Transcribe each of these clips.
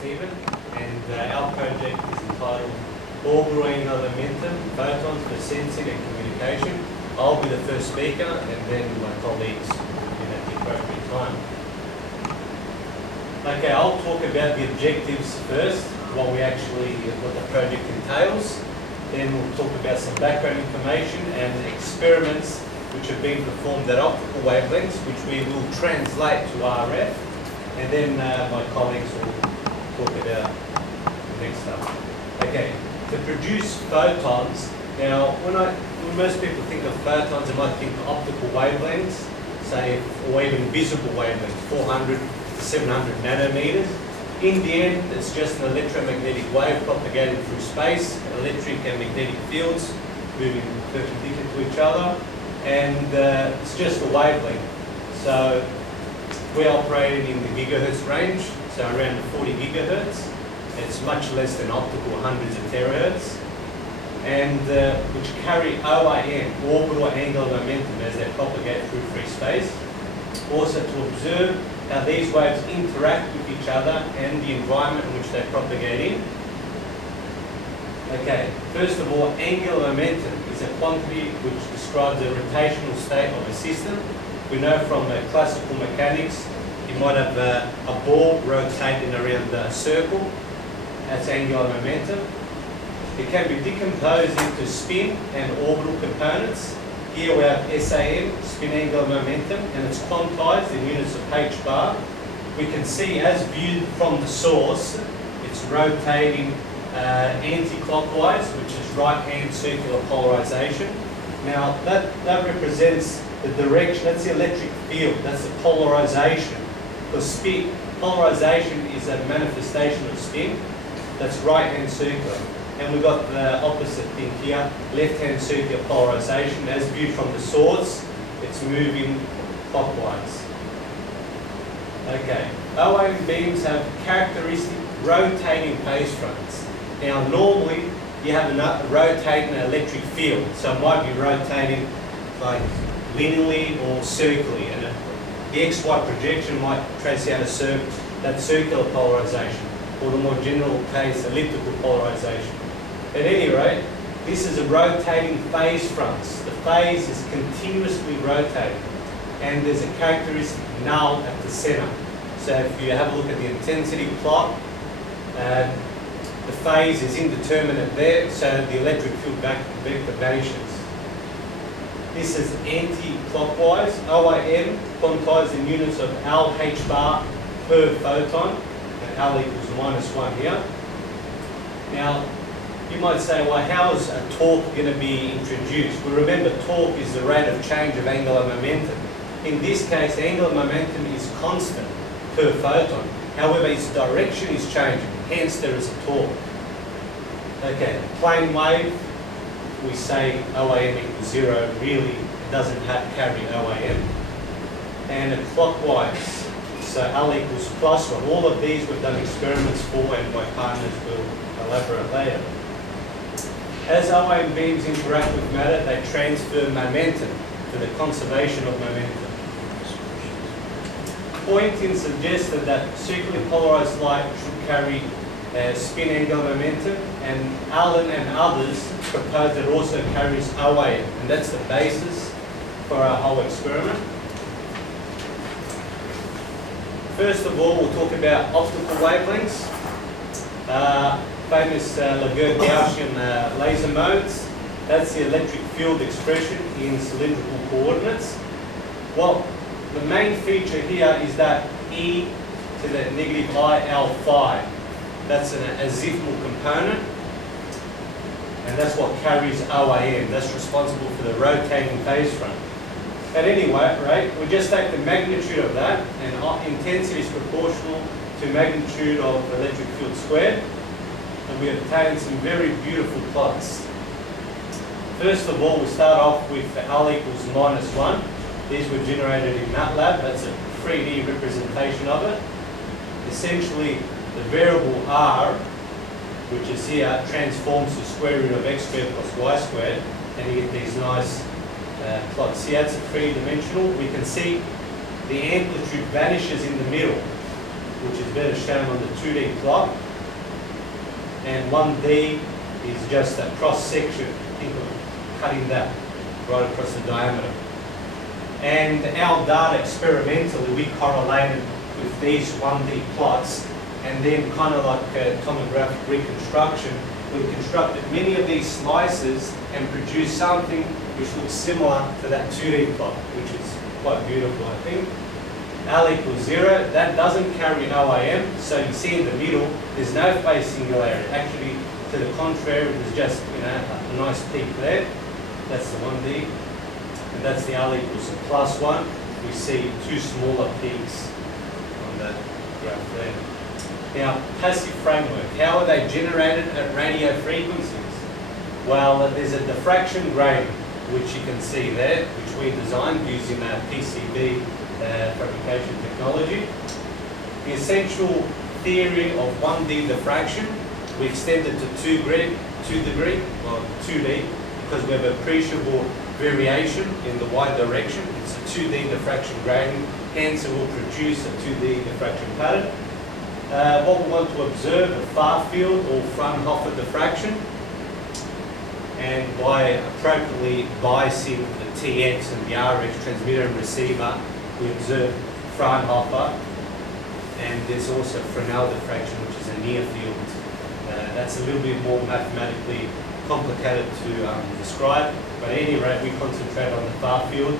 Stephen, and our project is entitled Orbital Angular Momentum, Photons for Sensing and Communication. I'll be the first speaker, and then my colleagues at the appropriate time. Okay, I'll talk about the objectives first, what the project entails. Then we'll talk about some background information and experiments which have been performed at optical wavelengths, which we will translate to RF. And then my colleagues will talk about the next stuff. Okay, to produce photons, now when most people think of photons, they might think of optical wavelengths, say, or even visible wavelengths, 400 to 700 nanometers. In the end, it's just an electromagnetic wave propagating through space, electric and magnetic fields moving perpendicular to each other, and it's just a wavelength. So we're operating in the gigahertz range, so around the 40 gigahertz. It's much less than optical, hundreds of terahertz, and which carry OAM, orbital angular momentum, as they propagate through free space. Also to observe how these waves interact with each other and the environment in which they propagate in. Okay, first of all, angular momentum is a quantity which describes the rotational state of a system. We know from classical mechanics, you might have a ball rotating around a circle. That's angular momentum. It can be decomposed into spin and orbital components. Here we have SAM, spin angular momentum, and it's quantized in units of h bar. We can see, as viewed from the source, it's rotating anti-clockwise, which is right-hand circular polarization. Now that represents the direction, that's the electric field, that's the polarization. Because spin, polarization is a manifestation of spin, that's right-hand circular. And we've got the opposite thing here, left-hand circular polarization. As viewed from the source, it's moving clockwise. Okay, OAM beams have characteristic rotating phase fronts. Now normally, you have a rotating electric field, so it might be rotating like linearly or circularly, and the XY projection might trace out that circular polarization, or the more general case, elliptical polarization. At any rate, this is a rotating phase fronts. The phase is continuously rotating, and there's a characteristic null at the center. So if you have a look at the intensity plot, the phase is indeterminate there, so the electric field vector vanishes. This is anti-clockwise, OAM, quantized in units of L/h bar per photon, and L equals -1 here. Now, you might say, well, how is a torque going to be introduced? Well, remember, torque is the rate of change of angular momentum. In this case, angular momentum is constant per photon. However, its direction is changing, hence there is a torque. Okay, plane wave, we say OAM equals 0, really it doesn't carry OAM. And a clockwise, so L equals +1. All of these we've done experiments for, and my partners will elaborate later. As OAM beams interact with matter, they transfer momentum for the conservation of momentum. Poynting suggested that circularly polarized light should carry spin angular momentum, and Allen and others proposed it also carries OAM, and that's the basis for our whole experiment. First of all, we'll talk about optical wavelengths. Famous Lagrangian laser modes. That's the electric field expression in cylindrical coordinates. Well, the main feature here is that e to the -IL phi. That's an azimuthal component, and that's what carries OAM. That's responsible for the rotating phase front. At any rate, we just take the magnitude of that, and intensity is proportional to magnitude of electric field squared. And we obtain some very beautiful plots. First of all, we start off with L equals -1. These were generated in MATLAB. That's a 3D representation of it. Essentially, the variable R, which is here, transforms to square root of x squared plus y squared, and you get these nice plots. See, that's a 3-dimensional. We can see the amplitude vanishes in the middle. which is better shown on the 2D plot. And 1D is just a cross section. Think of cutting that right across the diameter. And our data experimentally, we correlated with these 1D plots, and then kind of like tomographic reconstruction, we constructed many of these slices and produced something which looks similar to that 2D plot, which is quite beautiful, I think. L equals 0, that doesn't carry OIM, so you see in the middle, there's no phase singularity. Actually, to the contrary, there's just a nice peak there. That's the 1D, and that's the L equals +1. We see two smaller peaks on that graph there. Now, passive framework, how are they generated at radio frequencies? Well, there's a diffraction gradient, which you can see there, which we designed using PCB fabrication technology. The essential theory of 1D diffraction, we extended to 2 degree, or 2D, because we have appreciable variation in the y direction. It's a 2D diffraction gradient, hence it will produce a 2D diffraction pattern. What we want to observe, a far field or Fraunhofer diffraction, and by appropriately biasing the TX and the RX transmitter and receiver, we observe Fraunhofer, and there's also Fresnel diffraction, which is a near field. That's a little bit more mathematically complicated to describe, but at any rate, we concentrate on the far field.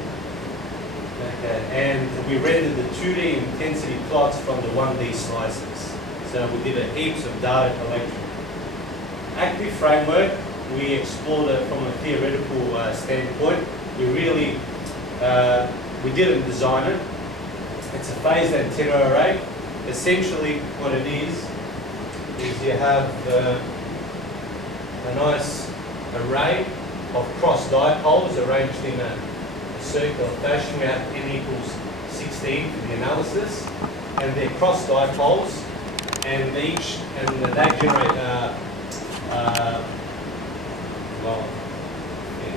Okay, and we rendered the 2D intensity plots from the 1D slices. So we did a heaps of data collection. Active framework, we explored it from a theoretical standpoint. We really, we didn't design it. It's a phased antenna array. Essentially what it is you have a nice array of cross dipoles arranged in a circular fashion. We have n equals 16 for the analysis, and they're cross dipoles, and they generate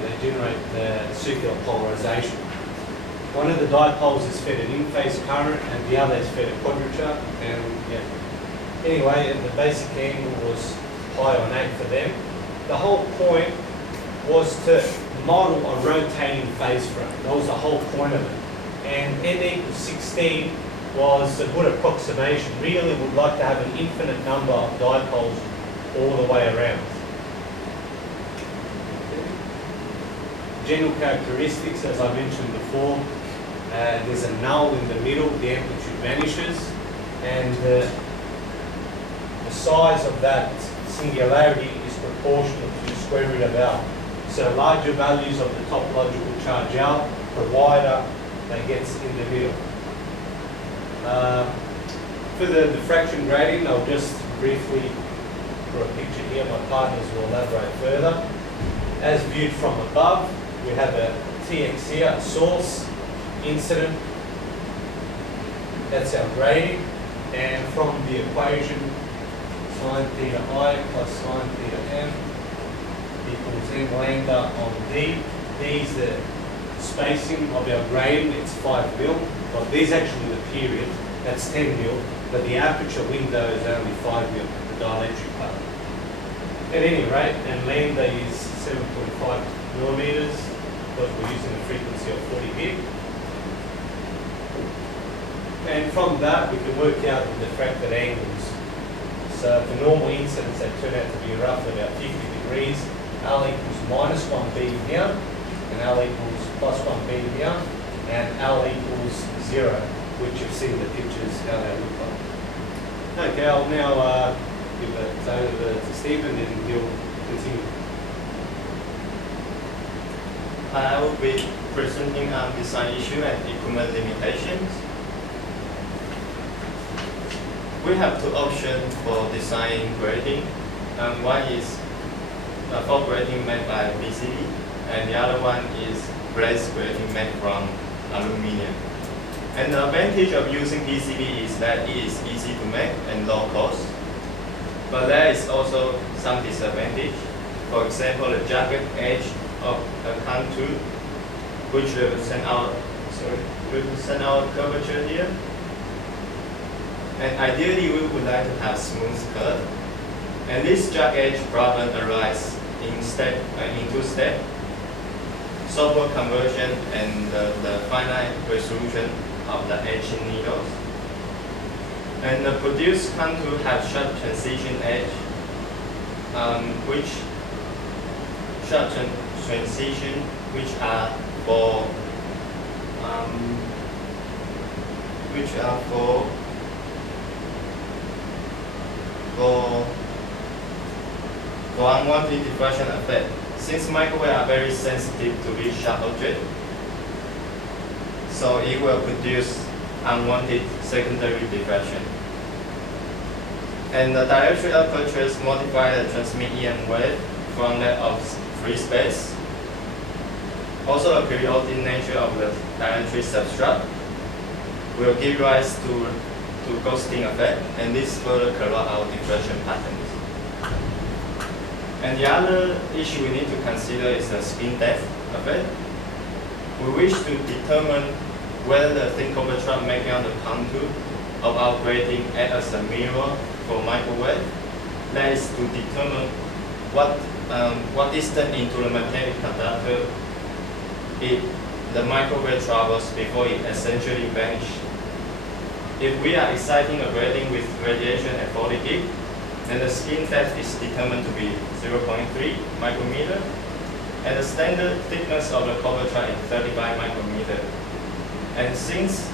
they generate circular polarization. One of the dipoles is fed an in-phase current, and the other is fed a quadrature. And anyway, the basic angle was pi on 8 for them. The whole point was to model a rotating phase frame. That was the whole point of it. And n equals 16 was a good approximation. Really would like to have an infinite number of dipoles all the way around. General characteristics, as I mentioned before, there's a null in the middle, the amplitude vanishes, and the size of that singularity is proportional to the square root of L. So larger values of the topological charge L, the wider that gets in the middle. For the diffraction gradient, I'll just briefly draw a picture here. My partners will elaborate further. As viewed from above, we have a TX here, a source, incident. That's our gradient. And from the equation, sine theta I plus sine theta m equals m lambda on d. D is the spacing of our gradient, it's 5 mil. Well, this is actually the period, that's 10 mil, but the aperture window is only 5 mil, the dielectric part. At any rate, and lambda is 7.5 millimeters, because we're using a frequency of 40 gig. And from that, we can work out the diffracted angles. So for normal incidents, they turn out to be roughly about 50 degrees. L equals minus 1 beam here, and L equals plus 1 beam here, and L equals 0, which you've seen the pictures, how they look like. Okay, I'll now give it over to Stephen, and he'll continue. I will be presenting design issue and equipment limitations. We have two options for design grading. One is for grading made by PCB, and the other one is brace grading made from aluminum. And the advantage of using PCB is that it is easy to make and low cost. But there is also some disadvantage. For example, the jagged edge of a contour, which represent our curvature here. And ideally, we would like to have smooth curve. And this drag edge problem arises in two steps: software conversion and the finite resolution of the edge needles. And the produced contour have sharp transition edge, which for unwanted diffraction effect. Since microwaves are very sensitive to this sharp object, so it will produce unwanted secondary diffraction. And the dielectric apertures modify the transmit EM wave from that of free space. Also, the periodic nature of the dielectric substrate will give rise to ghosting effect, and this further corrupt our diffraction patterns. And the other issue we need to consider is the skin depth effect. We wish to determine whether the thin copper trap making out the contour of our grating act as a mirror for microwave. That is to determine what distance into the magnetic conductor the microwave travels before it essentially vanishes. If we are exciting a grating with radiation at 40 gig, then the skin depth is determined to be 0.3 micrometer, and the standard thickness of the copper trap is 35 micrometer. And since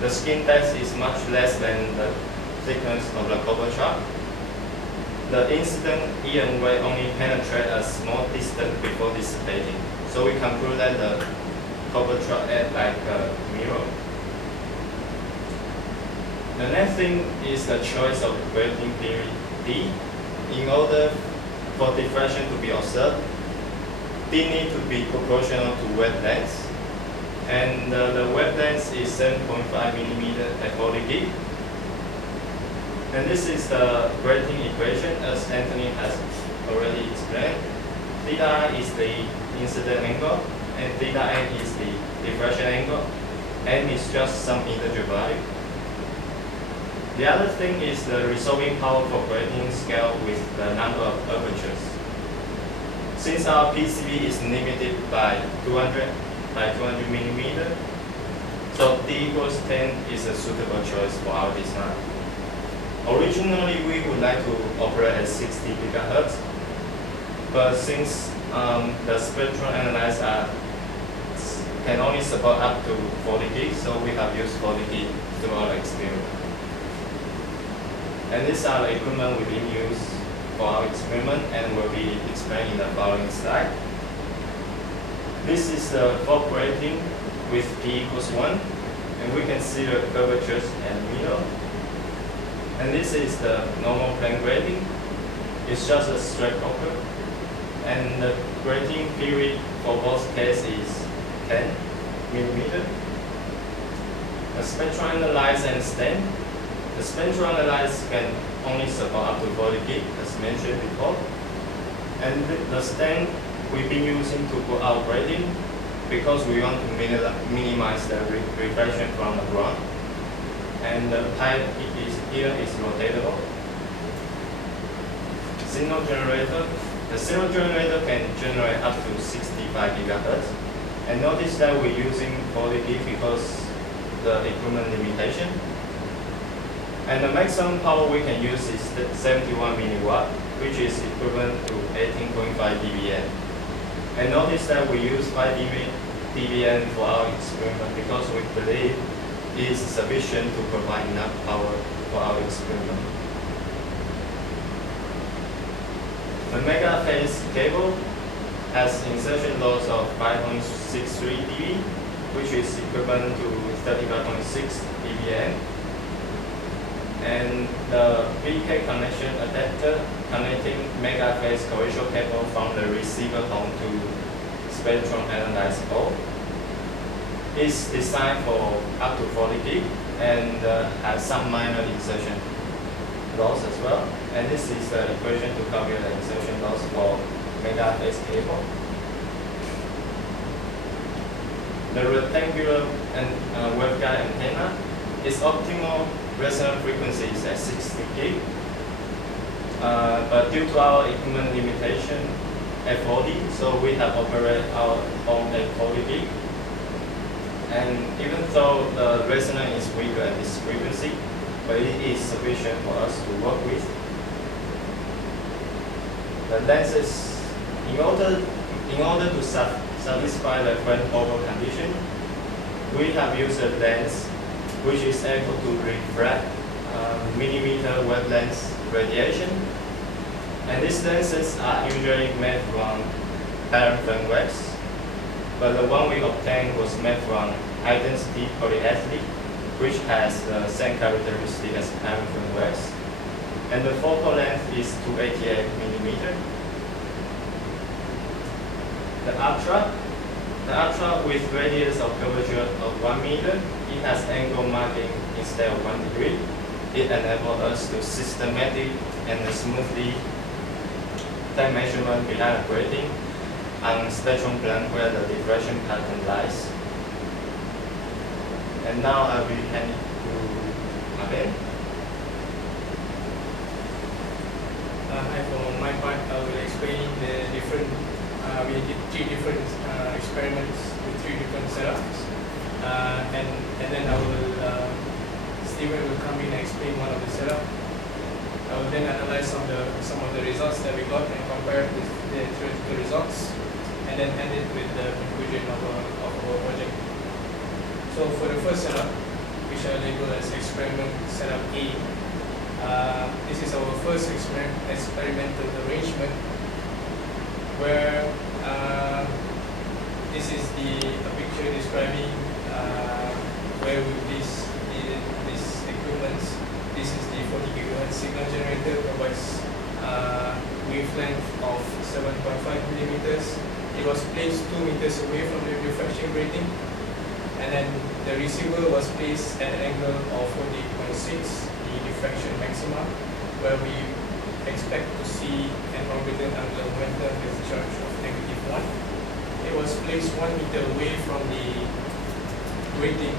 the skin depth is much less than the thickness of the copper trap, the incident EM wave only penetrates a small distance before dissipating. So we conclude that the copper trap acts like a mirror. The next thing is the choice of grating period D. In order for diffraction to be observed, D needs to be proportional to wavelength, and the wavelength is 7.5 millimeter at 40 gig. And this is the grating equation, as Anthony has already explained. Theta I is the incident angle, and theta n is the diffraction angle. N is just some integer value. The other thing is the resolving power for grating scale with the number of apertures. Since our PCB is limited by 200 by 200 millimeter, so D equals 10 is a suitable choice for our design. Originally, we would like to operate at 60 gigahertz, but since the spectral analyzer can only support up to 40 gig, so we have used 40 gig throughout the experiment. And these are the equipment we've been used for our experiment and will be explained in the following slide. This is the fork grating with P equals 1, and we can see the curvatures and middle. And this is the normal plane grating. It's just a straight copper. And the grating period for both cases is 10 millimeter. The spectral analyzer and stand. The spectral analyzer can only support up to 40 gig, as mentioned before. And the stand we've been using to put out grating because we want to minimize the reflection from the ground. And the pipe here is rotatable. Signal generator. The signal generator can generate up to 65 gigahertz. And notice that we're using 40 gig because the equipment limitation. And the maximum power we can use is 71 milliwatt, which is equivalent to 18.5 dBm. And notice that we use 5 dBm for our experiment because we believe it is sufficient to provide enough power for our experiment. The mega phase cable has insertion loss of 5.63 dB, which is equivalent to 35.6 dBm. And the VK connection adapter connecting mega phase coaxial cable from the receiver home to spectrum analyzer pole is designed for up to 40 gig and has some minor insertion loss as well. And this is the equation to calculate the insertion loss for mega phase cable. The rectangular and waveguide antenna its optimal resonant frequency is at 60 gig. But due to our equipment limitation at 40, so we have operated our own at 40 gig. And even though the resonance is weaker at this frequency, but it is sufficient for us to work with. The lenses, in order to satisfy the Fraunhofer condition, we have used a lens which is able to refract millimeter wavelengths radiation. And these lenses are usually made from paraffin wax, but the one we obtained was made from high-density polyethylene, which has the same characteristic as paraffin wax. And the focal length is 288 millimeter. The Ultra with radius of curvature of 1 meter, it has angle marking instead of 1 degree. It enables us to systematically and smoothly take measurement behind a grating on spectrum plane where the diffraction pattern lies. And now I will hand it to Aben. For my part, I will explain the different. We did 3 different experiments with 3 different setups, and then Steven will come in and explain one of the setup. I will then analyze some of the results that we got and compare with the theoretical results, and then end it with the conclusion of our project. So for the first setup, which I label as experiment setup A, this is our first experimental arrangement, where this is a picture describing where we place these equipments. This is the 40 GHz signal generator, provides wavelength of 7.5 millimeters. It was placed 2 meters away from the diffraction grating, and then the receiver was placed at an angle of 48.6, the diffraction maxima, where we expect to see an orbital angular momentum with charge of -1. It was placed 1 meter away from the grating.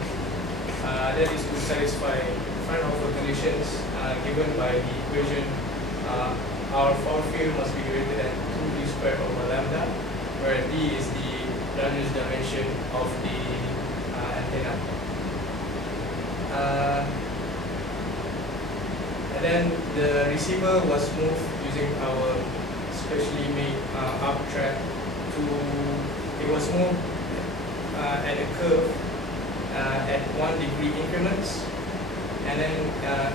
That is to satisfy Fraunhofer conditions given by the equation. Our far field must be greater than 2d² over lambda, where d is the largest dimension of the antenna. And then the receiver was moved using our specially made arc track it was moved at a curve at 1 degree increments, and then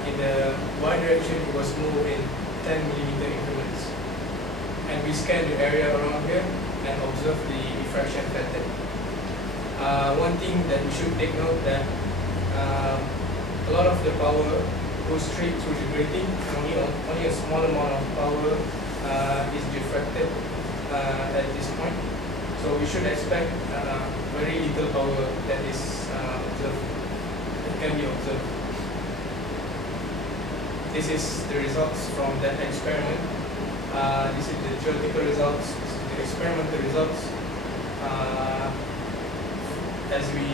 in the y direction it was moved in 10 millimeter increments. And we scanned the area around here and observed the diffraction pattern. One thing that we should take note that a lot of the power goes straight through the grating. Only a small amount of power is diffracted at this point. So we should expect very little power that is observed, that can be observed. This is the results from that experiment. This is the theoretical results, this is the experimental results. As we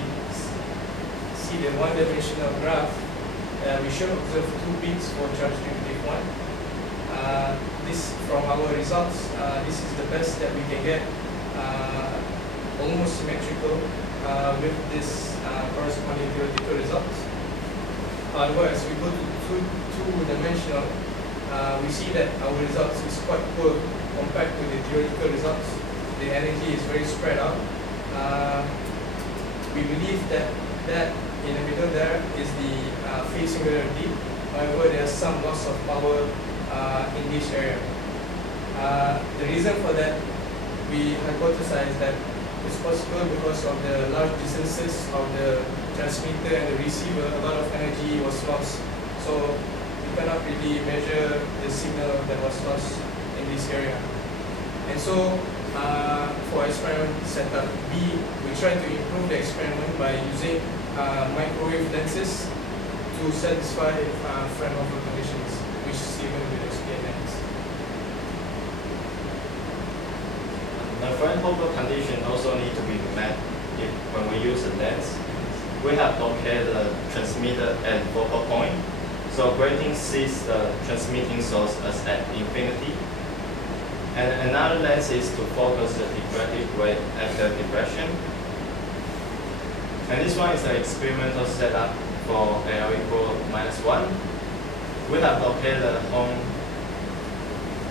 see the one-dimensional graph, we should observe 2 peaks for charge -1. This from our results, this is the best that we can get, almost symmetrical with this corresponding theoretical results. However, as we go to two-dimensional, we see that our results is quite poor compared to the theoretical results. The energy is very spread out. We believe that in the middle there is the phase singularity. However, there is some loss of power in this area. The reason for that, we hypothesize that it's possible because of the large distances of the transmitter and the receiver. A lot of energy was lost, so we cannot really measure the signal that was lost in this area. And so for experiment setup B, we try to improve the experiment by using microwave lenses to satisfy Fraunhofer conditions, which Steven will explain next. The Fraunhofer condition also need to be met when we use a lens. we have located the transmitter at focal point. So grating sees the transmitting source as at infinity. And another lens is to focus the diffractive rate after diffraction. And this one is the experimental setup for L equal -1. We have located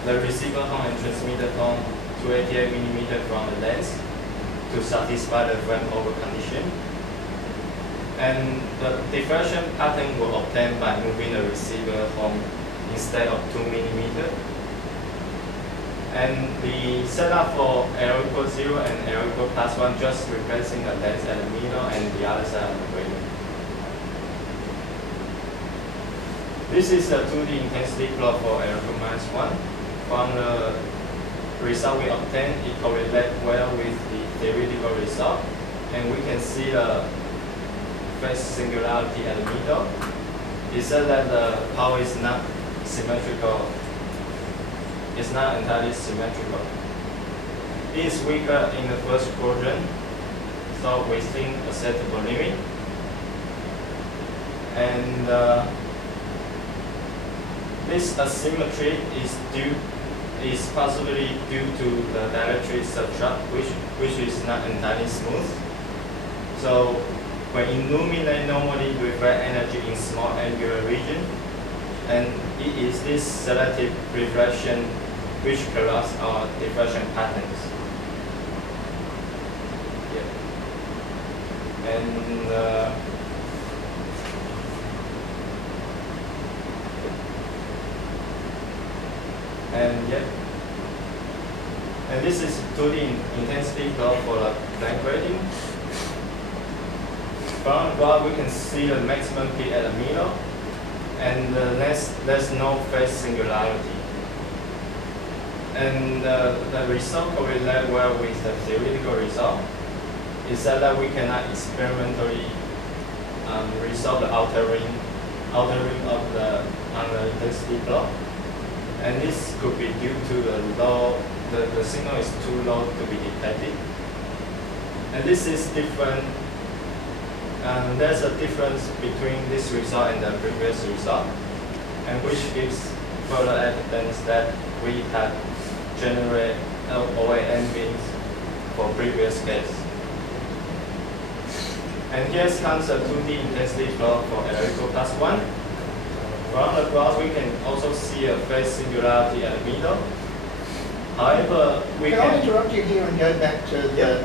the receiver horn and transmitter horn 288 mm from the lens to satisfy the frame over condition. And the diffraction pattern will obtain by moving the receiver horn instead of 2 mm. And the setup for L equals 0 and L equals +1, just replacing the lens at the middle and the other side of the gradient. This is the 2D intensity plot for L equals -1. From the result we obtained, it correlates well with the theoretical result, and we can see the phase singularity at the middle. It said that the power is not symmetrical. It's not entirely symmetrical. It is weaker in the first quadrant, so within acceptable limit. And this asymmetry is possibly due to the dielectric substrate, which is not entirely smooth. So when illuminate normally reflect energy in small angular region, and it is this selective reflection which corrects our diffraction patterns. Yeah. And this is 2D intensity plot for the blank grating. From the graph, we can see the maximum peak at the middle, and there's no phase singularity. And the result correlates well with the theoretical result. It said that we cannot experimentally resolve the altering of the intensity plot, and this could be due to the signal is too low to be detected. And this is different. There's a difference between this result and the previous result, and which gives further evidence that we have generated OAM beams for previous case. And here comes a 2D intensity plot for L equals +1. From the graph, we can also see a phase singularity at the middle. However, Can I interrupt you here and go back to the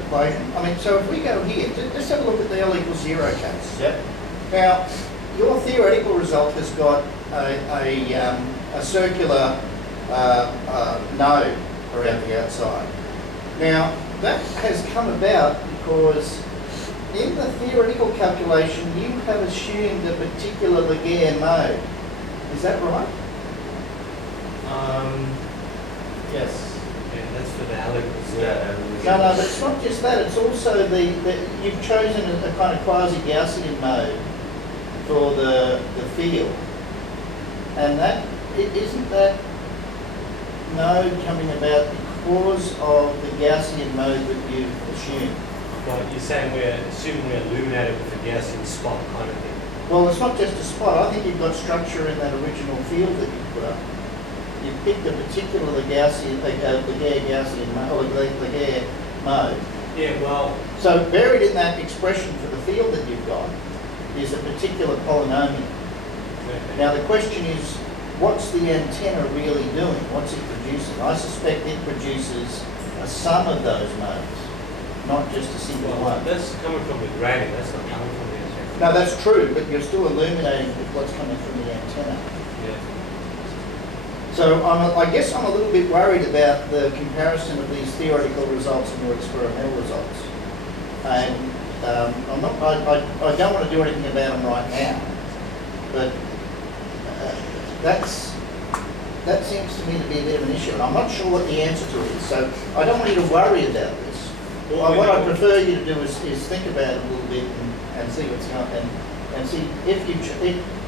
equation? I mean, so if we go here, let's have a look at the L equals 0 case. Yep. Now, your theoretical result has got a circular node around the outside. Now, that has come about because in the theoretical calculation, you have assumed a particular Laguerre mode. Is that right? Yes. Yeah, that's for the L equals 0. Yeah. No, but it's not just that. It's also you've chosen a kind of quasi-Gaussian mode for the field, and isn't that node coming about because of the Gaussian mode that you've assumed? Well, you're saying we're assuming we're illuminated with a Gaussian spot kind of thing. Well, it's not just a spot. I think you've got structure in that original field that you put up. You picked a particular Laguerre Gaussian mode, or Laguerre mode. Yeah, well, So buried in that expression for the field that you've got is a particular polynomial. Now the question is, what's the antenna really doing? What's it producing? I suspect it produces a sum of those modes, not just a single one. that's coming from the gradient, that's not coming from the antenna. No, that's true, but you're still illuminating with what's coming from the antenna. Yeah. So I guess I'm a little bit worried about the comparison of these theoretical results and your experimental results. And I don't want to do anything about them right now, but that seems to me to be a bit of an issue, and I'm not sure what the answer to it is. So I don't want you to worry about this. What I prefer you to do is think about it a little bit and see what's going on, and see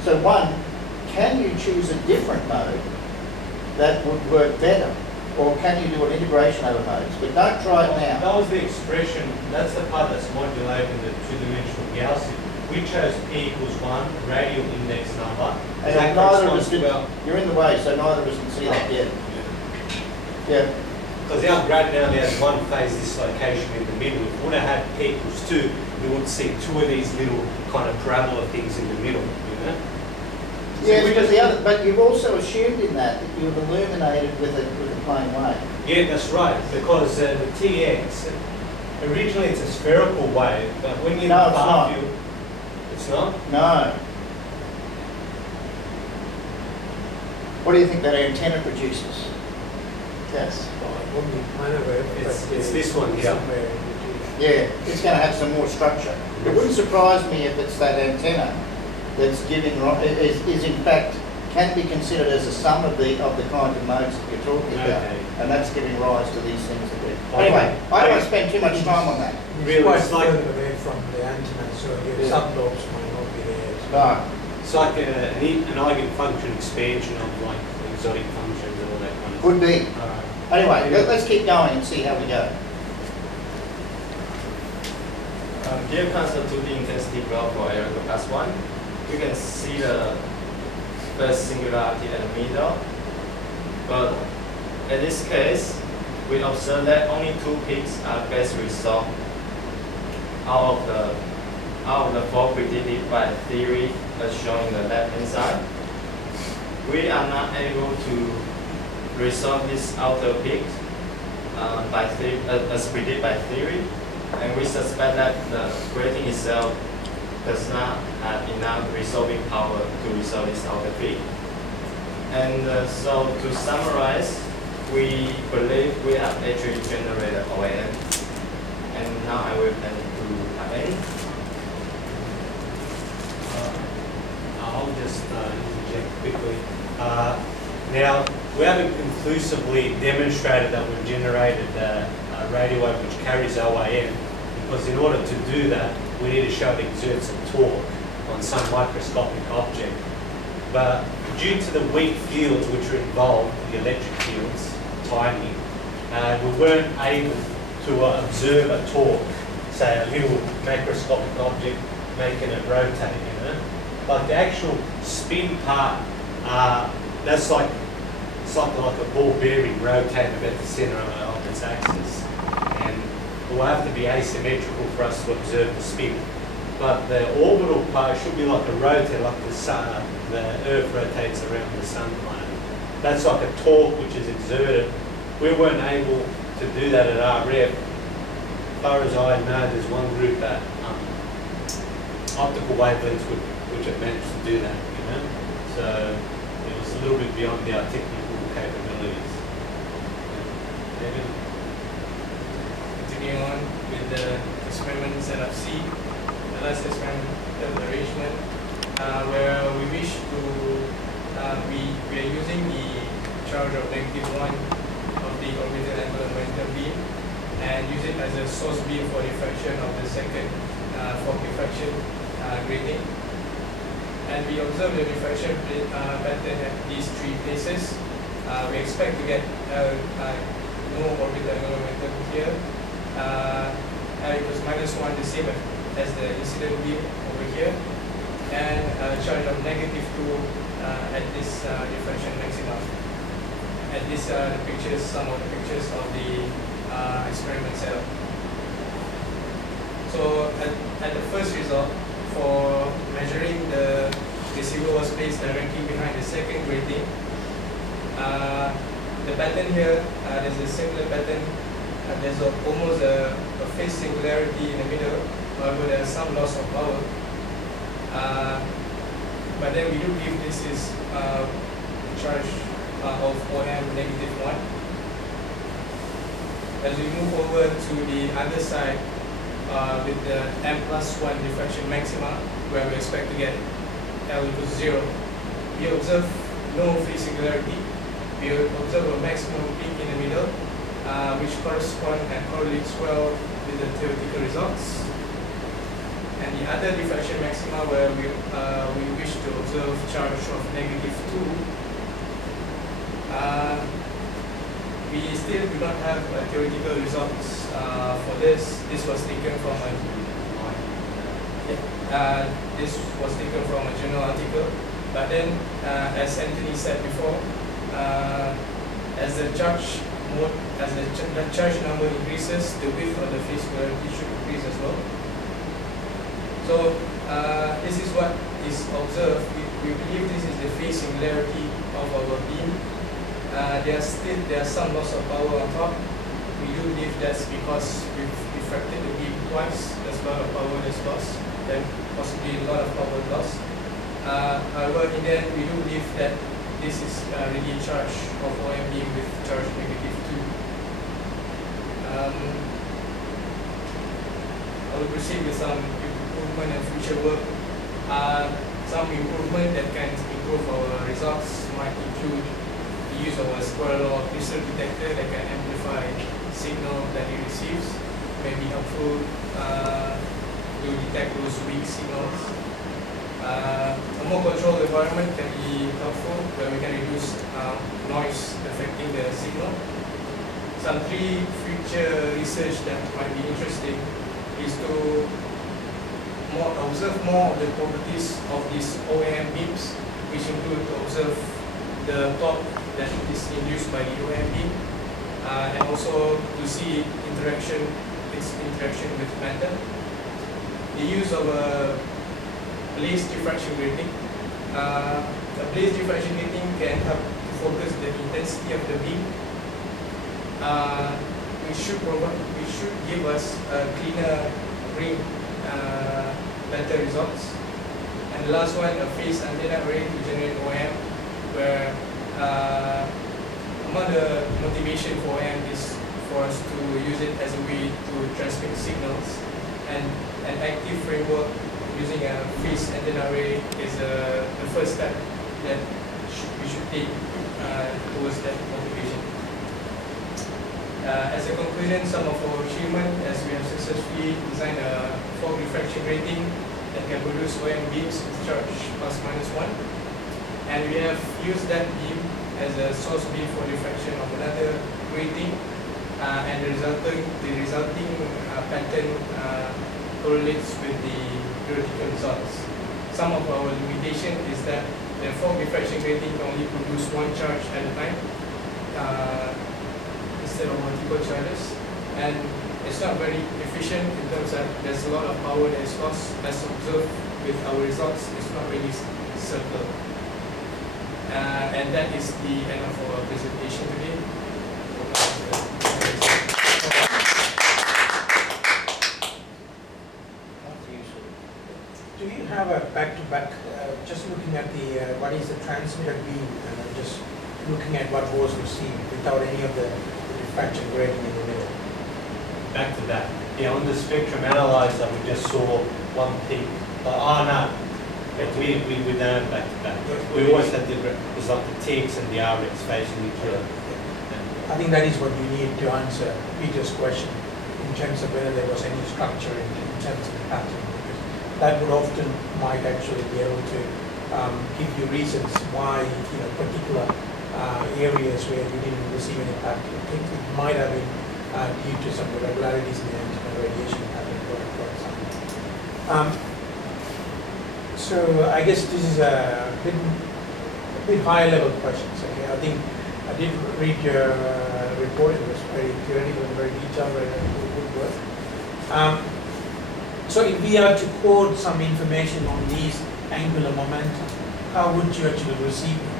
so one, can you choose a different mode that would work better or can you do an integration over modes? But don't try it now. That was the expression, that's the part that's modulating the two-dimensional Gaussian. We chose P equals 1, radial index number. And That neither of corresponds us to did, our- you're in the way, so neither of us can see that yet. Yeah. Because our grad now has one phase dislocation in the middle. If we would have had P equals 2, we would see two of these little kind of parabola things in the middle, you know? So Yeah, we because just- but you've also assumed in that you've illuminated with a plane wave. Yeah, that's right, because the TX, originally it's a spherical wave, but when you No, it's far not. field, it's not? No. What do you think that antenna produces? Yes. It's this one here. Yeah, it's going to have some more structure. It wouldn't surprise me if it's that antenna that's giving is in fact can be considered as a sum of the kind of modes that you're talking about, Okay. and that's giving rise to these things that we're. Okay. Anyway, I don't want to spend too much time on that. Really, Quite it's like- further away from the antenna, so your Yeah. sublobes might not be there. No. It's like an eigenfunction expansion of like exotic functions and all that kind of Could be. stuff. Alright. Anyway, let's keep going and see how we go. Give constant 2D intensity graph for L class 1. You can see the first singularity at the middle. But in this case, we observe that only two peaks are best resolved out of the four predicted by theory as shown in the left hand side. We are not able to resolve this outer peak as predicted by theory, and we suspect that the grating itself does not have enough resolving power to resolve this outer peak. And so to summarize, we believe we have actually generated OAM, and now I will turn to Aben. I'll just interject quickly. Now, we haven't conclusively demonstrated that we've generated a radio wave which carries OAM, because in order to do that, we need to show it exerts a torque on some microscopic object. But due to the weak fields which are involved, the electric fields, tiny, we weren't able to observe a torque, say a little macroscopic object making it rotate, you know. Like the actual spin part, that's like, it's like a ball bearing rotating about the center of its axis. And it will have to be asymmetrical for us to observe the spin. But the orbital part should be like a rotate, like the sun, the Earth rotates around the sun planet. That's like a torque which is exerted. We weren't able to do that at RF. As far as I know, there's one group at Optical Wavelengths which have managed to do that, you know. So it was a little bit beyond our technical capabilities. David? Continuing on with the experiment setup C, the last experimental arrangement, where we wish to, we are using the charge of -1 of the orbital angular momentum beam and use it as a source beam for diffraction of the second form diffraction grating. And we observe the diffraction pattern at these three places. We expect to get no orbital angular momentum here. L equals -1, the same as the incident beam over here, and a charge of -2 at this diffraction maximum. And these are the pictures, some of the pictures of the experiment setup. So at the first result, for measuring the receiver was placed directly behind the second grating. The pattern here, there's a similar pattern. There's almost a phase singularity in the middle, however there's some loss of power. But then we do believe this is charge of OM -1. As we move over to the other side with the M+1 diffraction maxima, where we expect to get L equals 0, we observe no phase singularity. We observe a maximum peak in the middle, which correspond and correlates well with the theoretical results. And the other diffraction maxima, where we wish to observe charge of -2, we we still do not have theoretical results for this. This was taken from a journal article. But then, as Anthony said before, as the charge number increases, the width of the phase polarity should increase as well. So this is what is observed. We believe this is the phase similarity of our beam. There are some loss of power on top. We do believe that's because we've refracted the beam twice. There's a lot of power that's lost, then possibly a lot of power lost. However, in the end, we do believe that this is really a charge of OM beam with charge -2. I will proceed with some improvement and future work. Some improvement that can improve our results might include the use of a square law crystal detector that can amplify signal that it receives. May be helpful to detect those weak signals. A more controlled environment can be helpful where we can reduce noise affecting the signal. Some 3 future research that might be interesting is to observe more of the properties of these OAM beams, which include to observe the torque that is induced by the OAM beam, and also to see its interaction with matter. The use of a blaze diffraction grating. A blaze diffraction grating can help to focus the intensity of the beam. Which should give us a cleaner ring, better results. And the last one, a phase antenna array to generate OM, where among the motivation for OM is for us to use it as a way to transmit signals, and an active framework using a phase antenna array is the first step that we should take towards that motivation. As a conclusion, some of our achievement, as we have successfully designed a fog diffraction grating that can produce OM beams with charge ±1, and we have used that beam as a source beam for diffraction of another grating, and the resulting pattern correlates with the theoretical results. Some of our limitation is that the fog diffraction grating can only produce one charge at a time instead of multiple charges, and it's not very efficient in terms of there's a lot of power that is lost. As observed with our results, it's not really circle. And that is the end of our presentation today. Do you have a back-to-back, just looking at the, what is the transmitted beam, and just looking at what was received without any of the diffraction gradient in the middle? Back to back. Yeah, on the spectrum analyzer, we just saw one peak. But, no, we don't have back to back. We always had the result, the TX and the RX facing each other. I think that is what you need to answer Peter's question in terms of whether there was any structure in terms of the pattern. That would often might actually be able to give you reasons why, particular areas where you didn't receive any pattern. It might have been due to some irregularities in the antenna radiation pattern, for example. So I guess this is a bit higher level questions. Okay, I think I did read your report. It was very theoretical and very detailed, very good work. So if we are to quote some information on these angular momentum, how would you actually receive them?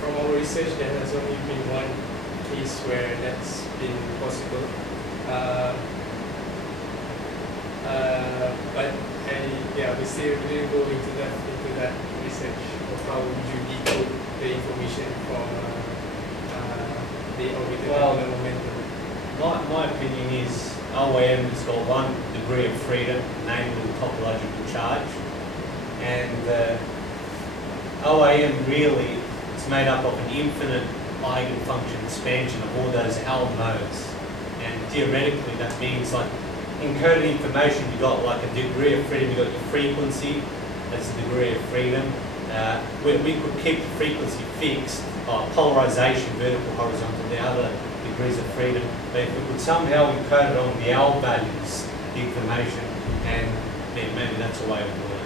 From our research, there has only been one case where that's been possible. But we still really go into that research of how would you decode the information from the orbital angular momentum. My opinion is OAM has got one degree of freedom, namely the topological charge, and OAM really is made up of an infinite eigenfunction expansion of all those L modes, and theoretically that means like encoded information, you got like a degree of freedom, you got your frequency, that's a degree of freedom. We could keep the frequency fixed, polarization, vertical, horizontal, the other degrees of freedom. But if we could somehow encode it on the L values, the information, and then maybe that's a way of doing it.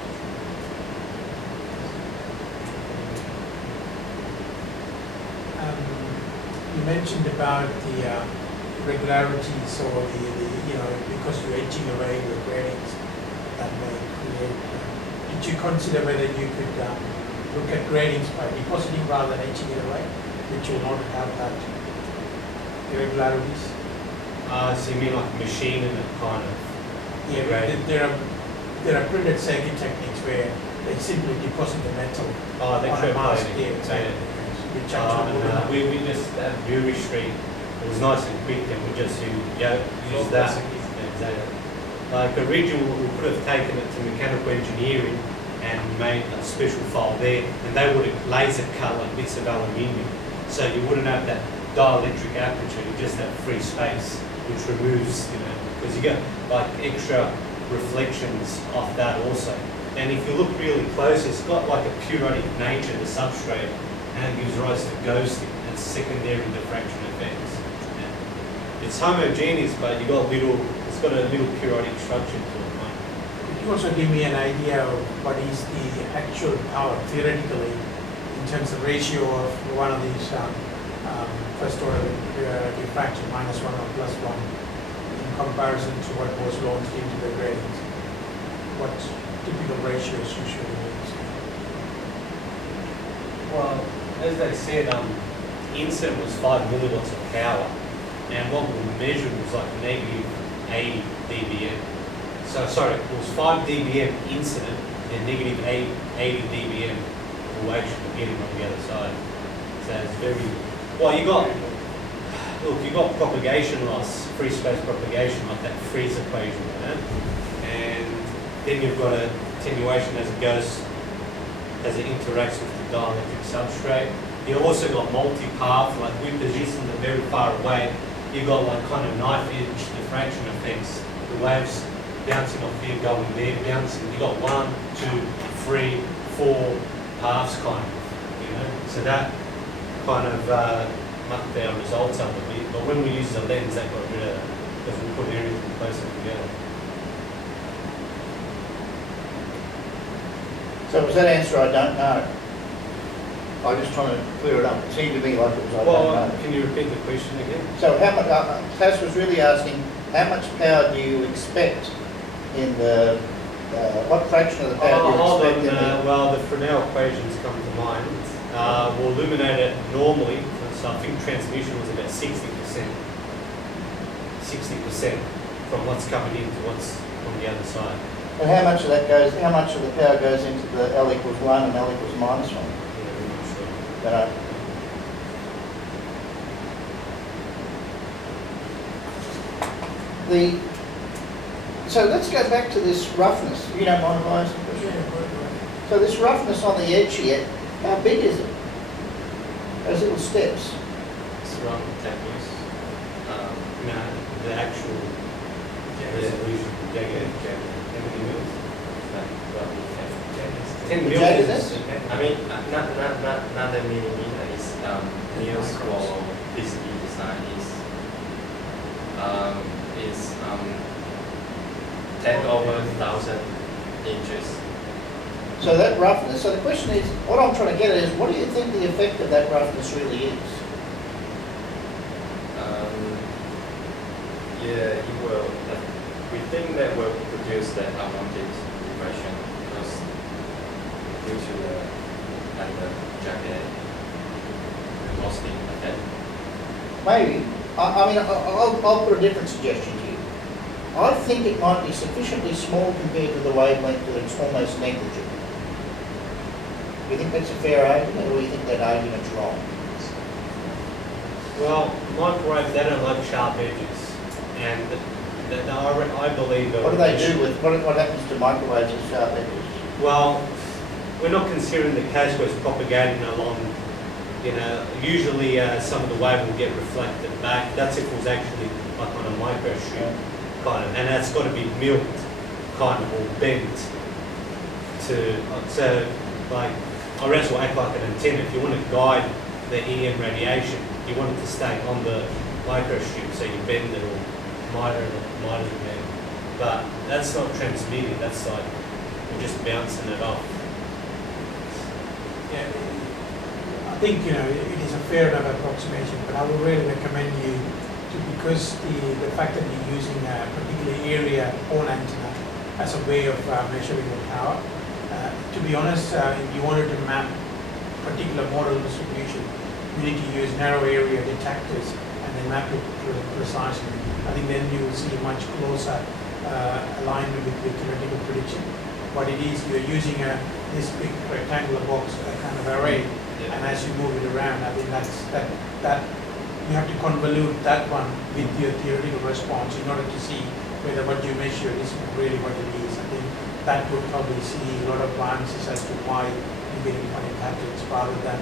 You mentioned about the regularities or because you're etching away the gradients that may create. Did you consider whether you could look at gradients by depositing rather than etching it away, which will not have that irregularities? So you mean like machining it kind of? Yeah, there are printed circuit techniques where they simply deposit the metal Oh, they on a mask. create Yeah, exactly. Which actually no, we just at Bury Street, it was nice and quick, and we just use that. Exactly. Like originally, we could have taken it to mechanical engineering and made a special file there, and they would have laser cut like bits of aluminium, so you wouldn't have that dielectric aperture. You just have free space, which removes, because you get like extra reflections off that also. And if you look really close, it's got like a periodic nature, the substrate, and it gives rise to ghosting and secondary diffraction effects. Yeah. It's homogeneous, but it's got a little periodic structure to it. Right? Could you also give me an idea of what is the actual power theoretically in terms of ratio of one of these first order diffraction -1 or +1 in comparison to what was launched into the gradients? What typical ratios you should use? Well, as they said, incident was 5 milliwatts of power, and what we measured was like -80 dBm. So sorry, it was 5 dBm incident and -80 dBm we're actually getting on the other side. So it's very well. You got propagation loss, free space propagation, like that Freeze equation, and then you've got a attenuation as it goes, as it interacts with the dielectric substrate. You also got multi-path, like we position them very far away. You've got like kind of knife edge diffraction effects. The waves bouncing off here, going there, bouncing. You got 1, 2, 3, 4 paths kind of, So that kind of mucked our results up a bit. But when we use the lens, that got rid of it because we put everything closer together. So was that answer I don't know? I'm just trying to clear it up. It seemed to me like it was I don't know. Can you repeat the question again? So how much, Tass was really asking, how much power do you expect in the, what fraction of the power do you expect in the... Well, the Fresnel equations come to mind. We'll illuminate it normally, so I think transmission was about 60%. 60% from what's coming in to what's on the other side. And how much of that goes, how much of the power goes into the L equals 1 and L equals -1? Yeah, I'm not sure. But, so let's go back to this roughness. You don't mind if I ask a question? So this roughness on the edge here, how big is it? Those little steps. It's around 10 years. No, the actual resolution. How many mils? 10 The mils. jaggedness? I mean, not the millimeter. It's mils for PCB design is 10/1000 inches. So that roughness, so the question is, what I'm trying to get at is, what do you think the effect of that roughness really is? Yeah, it will. We think that will produce that unwanted depression because due to the jacket costing effect. Maybe. I mean, I'll put a different suggestion to you. I think it might be sufficiently small compared to the wavelength that it's almost negligible. Do you think that's a fair argument, or do you think that argument's wrong? Well, microwaves, they don't like sharp edges, and I believe that. What do they do with, what happens to microwaves with sharp edges? Well, we're not considering the case where it's propagating along. Usually some of the wave will get reflected back. That's if it was actually like on a micro shoot kind of, and that's got to be milked kind of or bent so like, I reckon will act like an antenna. If you want to guide the EM radiation, you want it to stay on the microstrip, so you bend it or miter it, but that's not transmitting, that's like, we're just bouncing it off. Yeah, I think, you know, it is a fair enough approximation, but I would really recommend you to, because the fact that you're using a particular area on antenna as a way of measuring the power, to be honest, if you wanted to map particular model distribution, you need to use narrow area detectors and then map it precisely. I think then you will see much closer alignment with the theoretical prediction. What it is, you're using this big rectangular box kind of array, and as you move it around, I think that you have to convolute that one with your theoretical response in order to see whether what you measure is really what it is. I think that would probably see a lot of answers as to why you're getting funny patterns rather than,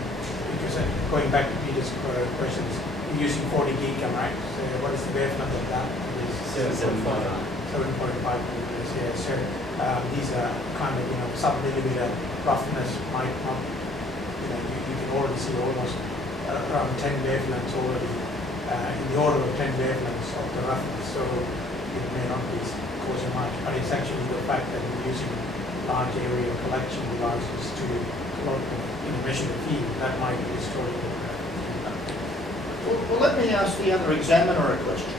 because going back to Peter's questions, you're using 40 gig, right? So what is the wavelength of that? 7.5 millimeters, yeah. So these are kind of, you know, sub-millimeter roughness might not, you know, you can already see almost around 10 wavelengths already, in the order of 10 wavelengths of the roughness. So it may not be causing much, but it's actually the fact that we're using large area collection devices to measure the field that might be distorting the Well, let me ask the other examiner a question.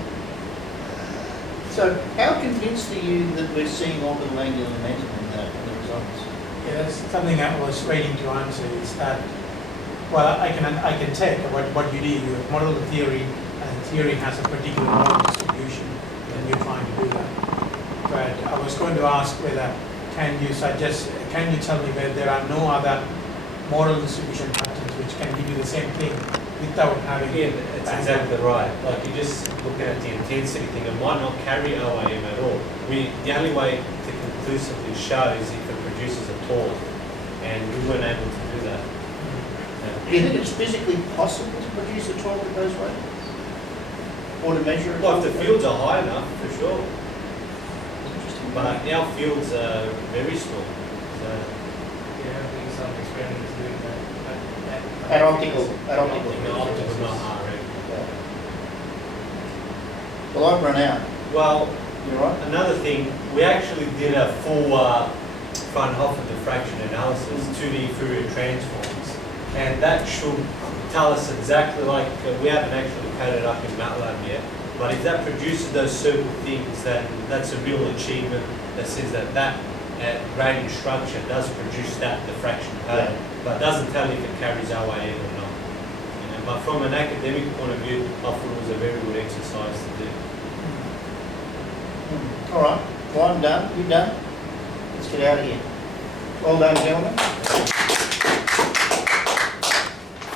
So, how convinced are you that we're seeing orbital angular momentum in the results? Yeah, that's something I was waiting to answer. Is that, well, I can take what you did. You model the theory, and the theory has a particular model distribution, and you're trying to do that. But I was going to ask whether can you tell me whether there are no other model distribution patterns which can give you the same thing without having. Yeah, that's exactly right. Like, you're just looking at the intensity thing, it might not carry OAM at all. The only way to conclusively show is if it produces a torque, and we weren't able to do that. Do you think it's physically possible to produce a torque that goes way? Or to measure it? Well, if the fields are high enough, for sure. But our fields are very small. So. Yeah, I think some experiments doing that. At optical. Optical, not RF. Yeah. Well, I've run out. Well, You're right. another thing, we actually did a full Fraunhofer diffraction analysis, 2D Fourier transforms, and that should tell us exactly, like, we haven't actually coded it up in MATLAB yet, but if that produces those circle things, then that's a real achievement that says that gradient structure does produce that diffraction pattern, but doesn't tell you if it carries OAM or not. You know, but from an academic point of view, I thought it was a very good exercise to do. All right. Well, I'm done. You done? Let's get out of here. Well done, gentlemen.